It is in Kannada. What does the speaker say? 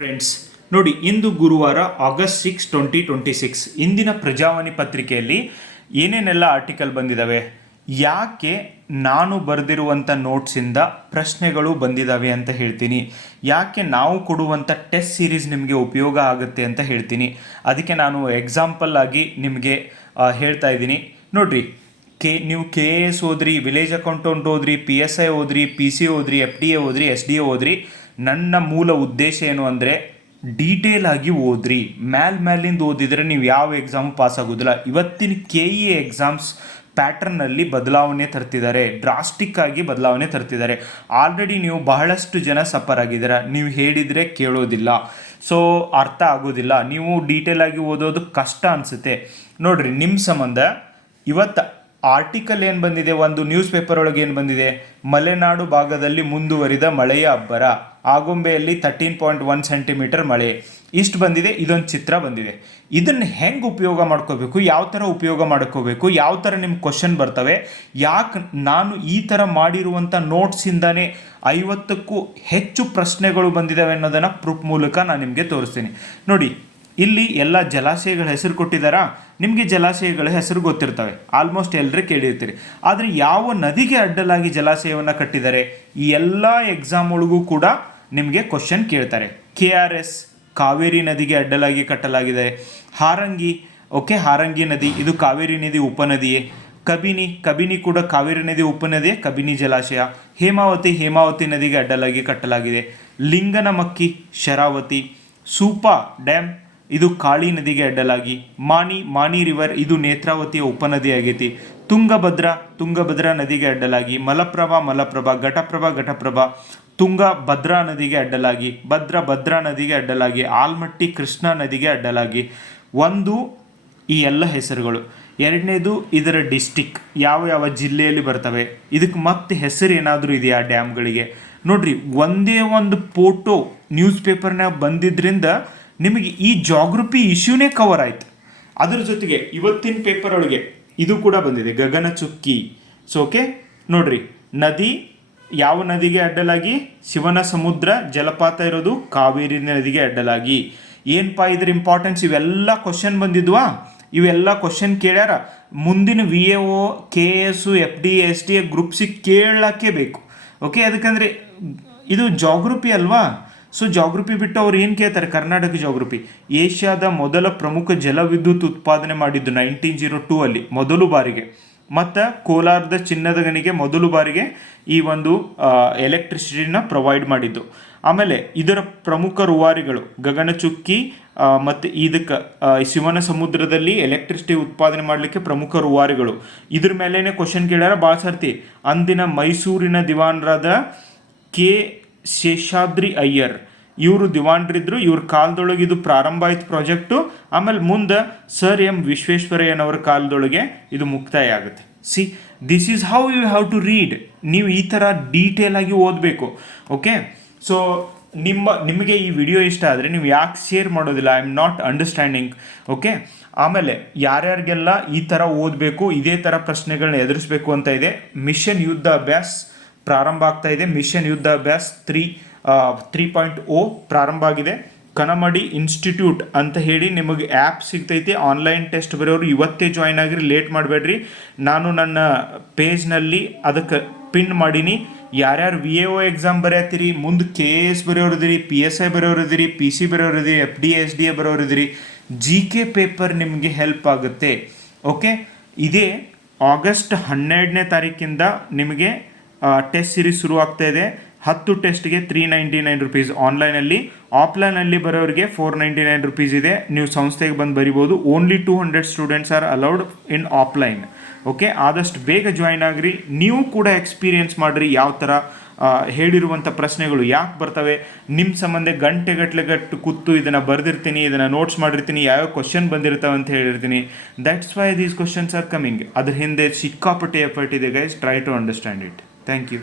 ಫ್ರೆಂಡ್ಸ್ ನೋಡಿ, ಇಂದು ಗುರುವಾರ ಆಗಸ್ಟ್ 6 2026 ಇಂದಿನ ಪ್ರಜಾವಾಣಿ ಪತ್ರಿಕೆಯಲ್ಲಿ ಏನೇನೆಲ್ಲ ಆರ್ಟಿಕಲ್ ಬಂದಿದ್ದಾವೆ, ಯಾಕೆ ನಾನು ಬರೆದಿರುವಂಥ ನೋಟ್ಸಿಂದ ಪ್ರಶ್ನೆಗಳು ಬಂದಿದ್ದಾವೆ ಅಂತ ಹೇಳ್ತೀನಿ, ಯಾಕೆ ನಾವು ಕೊಡುವಂಥ ಟೆಸ್ಟ್ ಸೀರೀಸ್ ನಿಮಗೆ ಉಪಯೋಗ ಆಗುತ್ತೆ ಅಂತ ಹೇಳ್ತೀನಿ. ಅದಕ್ಕೆ ನಾನು ಎಕ್ಸಾಂಪಲ್ ಆಗಿ ನಿಮಗೆ ಹೇಳ್ತಾ ಇದ್ದೀನಿ. ನೋಡ್ರಿ, ನೀವು KAS ಓದ್ರಿ, ವಿಲೇಜ್ ಅಕೌಂಟೆಂಟ್ ಓದ್ರಿ, PSI ಓದ್ರಿ, PC ಓದ್ರಿ, FDA ಓದ್ರಿ, SDA ಓದ್ರಿ. ನನ್ನ ಮೂಲ ಉದ್ದೇಶ ಏನು ಅಂದರೆ ಡೀಟೇಲ್ ಆಗಿ ಓದ್ರಿ. ಮೇಲಿಂದ ಓದಿದರೆ ನೀವು ಯಾವ ಎಕ್ಸಾಮು ಪಾಸ್ ಆಗೋದಿಲ್ಲ. ಇವತ್ತಿನ KE ಎಕ್ಸಾಮ್ಸ್ ಪ್ಯಾಟರ್ನಲ್ಲಿ ಬದಲಾವಣೆ ತರ್ತಿದ್ದಾರೆ, ಡ್ರಾಸ್ಟಿಕ್ ಆಗಿ ಬದಲಾವಣೆ ತರ್ತಿದ್ದಾರೆ. ಆಲ್ರೆಡಿ ನೀವು ಬಹಳಷ್ಟು ಜನ ಸಫರ್ ಆಗಿದ್ದೀರ. ನೀವು ಹೇಳಿದರೆ ಕೇಳೋದಿಲ್ಲ, ಸೊ ಅರ್ಥ ಆಗೋದಿಲ್ಲ, ನೀವು ಡೀಟೇಲ್ ಆಗಿ ಓದೋದು ಕಷ್ಟ ಅನಿಸುತ್ತೆ. ನೋಡ್ರಿ, ನಿಮ್ಮ ಸಂಬಂಧ ಇವತ್ತು ಆರ್ಟಿಕಲ್ ಏನು ಬಂದಿದೆ, ಒಂದು ನ್ಯೂಸ್ ಪೇಪರ್ ಒಳಗೆ ಏನು ಬಂದಿದೆ, ಮಲೆನಾಡು ಭಾಗದಲ್ಲಿ ಮುಂದುವರಿದ ಮಳೆಯ ಅಬ್ಬರ, ಆಗುಂಬೆಯಲ್ಲಿ 13.1 ಸೆಂಟಿಮೀಟರ್ ಮಳೆ, ಇಷ್ಟು ಬಂದಿದೆ. ಇದೊಂದು ಚಿತ್ರ ಬಂದಿದೆ. ಇದನ್ನು ಹೆಂಗೆ ಉಪಯೋಗ ಮಾಡ್ಕೋಬೇಕು, ಯಾವ ಥರ ಉಪಯೋಗ ಮಾಡ್ಕೋಬೇಕು, ಯಾವ ಥರ ನಿಮ್ಮ ಕ್ವಶನ್ ಬರ್ತವೆ, ಯಾಕೆ ನಾನು ಈ ಥರ ಮಾಡಿರುವಂಥ ನೋಟ್ಸಿಂದನೇ 50ಕ್ಕೂ ಹೆಚ್ಚು ಪ್ರಶ್ನೆಗಳು ಬಂದಿದ್ದಾವೆ ಅನ್ನೋದನ್ನು ಪ್ರೂಫ್ ಮೂಲಕ ನಾನು ನಿಮಗೆ ತೋರಿಸ್ತೀನಿ. ನೋಡಿ, ಇಲ್ಲಿ ಎಲ್ಲ ಜಲಾಶಯಗಳ ಹೆಸರು ಕೊಟ್ಟಿದ್ದಾರಾ. ನಿಮಗೆ ಜಲಾಶಯಗಳ ಹೆಸರು ಗೊತ್ತಿರ್ತವೆ, ಆಲ್ಮೋಸ್ಟ್ ಎಲ್ಲರೂ ಕೇಳಿರ್ತೀರಿ. ಆದರೆ ಯಾವ ನದಿಗೆ ಅಡ್ಡಲಾಗಿ ಜಲಾಶಯವನ್ನು ಕಟ್ಟಿದ್ದಾರೆ, ಈ ಎಲ್ಲ ಎಕ್ಸಾಮ್ ಒಳಗೂ ಕೂಡ ನಿಮಗೆ ಕ್ವಶನ್ ಕೇಳ್ತಾರೆ. KRS ಕಾವೇರಿ ನದಿಗೆ ಅಡ್ಡಲಾಗಿ ಕಟ್ಟಲಾಗಿದೆ. ಹಾರಂಗಿ, ಹಾರಂಗಿ ನದಿ ಇದು ಕಾವೇರಿ ನದಿ ಉಪನದಿಯೇ. ಕಬಿನಿ ಕೂಡ ಕಾವೇರಿ ನದಿ ಉಪನದಿಯೇ, ಕಬಿನಿ ಜಲಾಶಯ. ಹೇಮಾವತಿ ನದಿಗೆ ಅಡ್ಡಲಾಗಿ ಕಟ್ಟಲಾಗಿದೆ. ಲಿಂಗನಮಕ್ಕಿ ಶರಾವತಿ. ಸೂಪಾ ಡ್ಯಾಮ್ ಇದು ಕಾಳಿ ನದಿಗೆ ಅಡ್ಡಲಾಗಿ. ಮಾನಿ ರಿವರ್ ಇದು ನೇತ್ರಾವತಿಯ ಉಪನದಿ ಆಗೈತಿ. ತುಂಗಭದ್ರಾ ನದಿಗೆ ಅಡ್ಡಲಾಗಿ. ಮಲಪ್ರಭಾ, ಘಟಪ್ರಭಾ, ತುಂಗಭದ್ರಾ ನದಿಗೆ ಅಡ್ಡಲಾಗಿ. ಭದ್ರಾ ನದಿಗೆ ಅಡ್ಡಲಾಗಿ. ಆಲ್ಮಟ್ಟಿ ಕೃಷ್ಣಾ ನದಿಗೆ ಅಡ್ಡಲಾಗಿ. ಒಂದು ಈ ಎಲ್ಲ ಹೆಸರುಗಳು. ಎರಡನೇದು ಇದರ ಡಿಸ್ಟಿಕ್, ಯಾವ ಜಿಲ್ಲೆಯಲ್ಲಿ ಬರ್ತವೆ, ಇದಕ್ಕೆ ಮತ್ತೆ ಹೆಸರು ಏನಾದರೂ ಇದೆಯಾ ಡ್ಯಾಮ್ಗಳಿಗೆ. ನೋಡ್ರಿ, ಒಂದೇ ಒಂದು ಫೋಟೋ ನ್ಯೂಸ್ ಪೇಪರ್ನಾಗ ಬಂದಿದ್ದರಿಂದ ನಿಮಗೆ ಈ ಜಾಗ್ರಫಿ ಇಶ್ಯೂನೇ ಕವರ್ ಆಯ್ತು. ಅದ್ರ ಜೊತೆಗೆ ಇವತ್ತಿನ ಪೇಪರ್ ಒಳಗೆ ಇದು ಕೂಡ ಬಂದಿದೆ, ಗಗನಚುಕ್ಕಿ. ಸೊ ನೋಡ್ರಿ, ನದಿ ಯಾವ ನದಿಗೆ ಅಡ್ಡಲಾಗಿ, ಶಿವನ ಸಮುದ್ರ ಜಲಪಾತ ಇರೋದು ಕಾವೇರಿ ನದಿಗೆ ಅಡ್ಡಲಾಗಿ. ಏನಪ್ಪ ಇದ್ರ ಇಂಪಾರ್ಟೆನ್ಸ್, ಇವೆಲ್ಲ ಕ್ವಶನ್ ಬಂದಿದ್ವಾ, ಇವೆಲ್ಲ ಕ್ವಶನ್ ಕೇಳ್ಯಾರ. ಮುಂದಿನ VAO KS FDA SDA ಗ್ರೂಪ್ಸಿಗೆ ಕೇಳಕ್ಕೆ ಬೇಕು. ಅದಕ್ಕಂದ್ರೆ ಇದು ಜಾಗ್ರಫಿ ಅಲ್ವಾ. ಸೊ ಜಾಗ್ರಫಿ ಬಿಟ್ಟು ಅವ್ರು ಏನು ಕೇಳ್ತಾರೆ, ಕರ್ನಾಟಕ ಜಾಗ್ರಫಿ. ಏಷ್ಯಾದ ಮೊದಲ ಪ್ರಮುಖ ಜಲವಿದ್ಯುತ್ ಉತ್ಪಾದನೆ ಮಾಡಿದ್ದು 1902 ಅಲ್ಲಿ ಮೊದಲು ಬಾರಿಗೆ. ಮತ್ತು ಕೋಲಾರದ ಚಿನ್ನದ ಗಣಿಗೆ ಮೊದಲು ಬಾರಿಗೆ ಈ ಒಂದು ಎಲೆಕ್ಟ್ರಿಸಿಟಿನ ಪ್ರೊವೈಡ್ ಮಾಡಿದ್ದು. ಆಮೇಲೆ ಇದರ ಪ್ರಮುಖ ರೂವಾರಿಗಳು ಗಗನಚುಕ್ಕಿ ಮತ್ತು ಇದಕ್ಕೆ ಶಿವನ ಸಮುದ್ರದಲ್ಲಿ ಎಲೆಕ್ಟ್ರಿಸಿಟಿ ಉತ್ಪಾದನೆ ಮಾಡಲಿಕ್ಕೆ ಪ್ರಮುಖ ರೂವಾರಿಗಳು. ಇದ್ರ ಮೇಲೇ ಕ್ವಶನ್ ಕೇಳ್ಯಾರ ಭಾಳ ಸರ್ತಿ. ಅಂದಿನ ಮೈಸೂರಿನ ದಿವಾನರಾದ K ಶೇಷಾದ್ರಿ ಅಯ್ಯರ್ ಇವರು ದಿವಾನ್ರಿದ್ರು. ಇವ್ರ ಕಾಲದೊಳಗೆ ಇದು ಪ್ರಾರಂಭ ಆಯ್ತು ಪ್ರಾಜೆಕ್ಟು. ಆಮೇಲೆ ಮುಂದೆ ಸರ್ M ವಿಶ್ವೇಶ್ವರಯ್ಯನವರ ಕಾಲದೊಳಗೆ ಇದು ಮುಕ್ತಾಯ ಆಗುತ್ತೆ. This is how you have to read. ನೀವು ಈ ಥರ ಡೀಟೇಲ್ ಆಗಿ ಓದಬೇಕು. ಸೊ ನಿಮಗೆ ಈ ವಿಡಿಯೋ ಇಷ್ಟ ಆದರೆ ನೀವು ಯಾಕೆ ಶೇರ್ ಮಾಡೋದಿಲ್ಲ, ಐ ಆಮ್ ನಾಟ್ ಅಂಡರ್ಸ್ಟ್ಯಾಂಡಿಂಗ್. ಆಮೇಲೆ ಯಾರ್ಯಾರಿಗೆಲ್ಲ ಈ ಥರ ಓದಬೇಕು, ಇದೇ ಥರ ಪ್ರಶ್ನೆಗಳನ್ನ ಎದುರಿಸಬೇಕು ಅಂತ ಇದೆ, ಮಿಷನ್ ಯುದ್ಧ ಅಭ್ಯಾಸ್ ಪ್ರಾರಂಭ ಆಗ್ತಾ ಇದೆ. ಮಿಷನ್ ಯುದ್ಧ ಅಭ್ಯಾಸ್ 3.0 ಪ್ರಾರಂಭ ಆಗಿದೆ. ಕನಮಡಿ ಇನ್ಸ್ಟಿಟ್ಯೂಟ್ ಅಂತ ಹೇಳಿ ನಿಮಗೆ ಆ್ಯಪ್ ಸಿಗ್ತೈತಿ. ಆನ್ಲೈನ್ ಟೆಸ್ಟ್ ಬರೆಯೋರು ಇವತ್ತೇ ಜಾಯ್ನ್ ಆಗಿರಿ, ಲೇಟ್ ಮಾಡಬೇಡ್ರಿ. ನಾನು ನನ್ನ ಪೇಜ್ನಲ್ಲಿ ಅದಕ್ಕೆ ಪಿನ್ ಮಾಡೀನಿ. ಯಾರ್ಯಾರು VAO ಎಕ್ಸಾಮ್ ಬರೆಯತ್ತೀರಿ, ಮುಂದೆ KAS ಬರೆಯೋರಿದ್ದೀರಿ, PSI ಬರೆಯೋರಿದ್ದೀರಿ, PC ಬರೆಯೋರಿದ್ದೀರಿ, FDA SDA ಬರೆಯೋರಿದ್ದೀರಿ, GK paper ನಿಮಗೆ ಹೆಲ್ಪ್ ಆಗುತ್ತೆ. ಇದೇ ಆಗಸ್ಟ್ 12ನೇ ತಾರೀಕಿಂದ ನಿಮಗೆ ಟೆಸ್ಟ್ ಸೀರೀಸ್ ಶುರು ಆಗ್ತಾ ಇದೆ. 10 ಟೆಸ್ಟ್ಗೆ 399 ರುಪೀಸ್ ಆನ್ಲೈನಲ್ಲಿ. ಆಫ್ಲೈನಲ್ಲಿ ಬರೋರಿಗೆ 499 ರುಪೀಸ್ ಇದೆ. ನೀವು ಸಂಸ್ಥೆಗೆ ಬಂದು ಬರಿಬೋದು. Only 200 students are allowed in offline. ಆದಷ್ಟು ಬೇಗ ಜಾಯ್ನ್ ಆಗಿರಿ. ನೀವು ಕೂಡ ಎಕ್ಸ್ಪೀರಿಯನ್ಸ್ ಮಾಡಿರಿ ಯಾವ ಥರ ಹೇಳಿರುವಂಥ ಪ್ರಶ್ನೆಗಳು ಯಾಕೆ ಬರ್ತವೆ. ನಿಮ್ಮ ಸಂಬಂಧ ಗಂಟೆಗಟ್ಟಲೆ ಕೂತು ಇದನ್ನು ಬರೆದಿರ್ತೀನಿ, ಇದನ್ನು ನೋಟ್ಸ್ ಮಾಡಿರ್ತೀನಿ, ಯಾವ್ಯಾವ ಕ್ವಶನ್ ಬಂದಿರ್ತಾವೆ ಅಂತ ಹೇಳಿರ್ತೀನಿ. That's why these questions are coming. ಅದ್ರ ಹಿಂದೆ ಸಿಕ್ಕಾಪಟ್ಟೆ ಎಫರ್ಟ್ ಇದೆ guys. Try to understand it. Thank you.